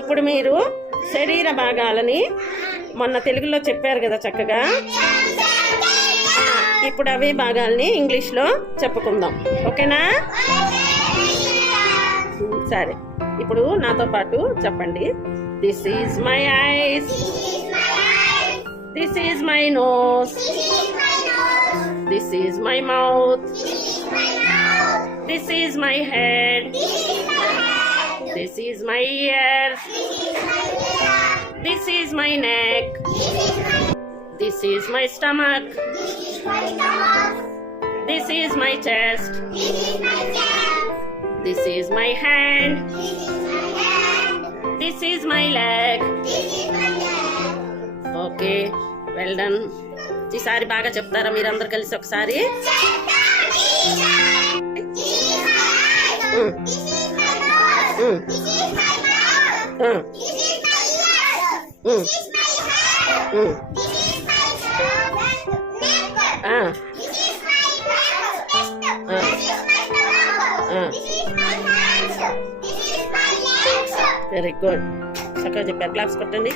ఇప్పుడు మీరు శరీర భాగాలని మొన్న తెలుగులో చెప్పారు కదా చక్కగా. ఇప్పుడు అవే భాగాల్ని ఇంగ్లీష్లో చెప్పుకుందాం, ఓకేనా? సరే, ఇప్పుడు నాతో పాటు చెప్పండి. This is my eyes, this is my nose, this is my mouth, this is my head, this is my ears, this is my neck, this is my stomach, this is my chest, this is my hand, this is my leg. Okay, well done. ఈసారి బాగా చెప్తారా మీరందరూ కలిసి ఒకసారి? Very good, చక్కగా చెప్పారు. క్లాప్స్ కొట్టండి.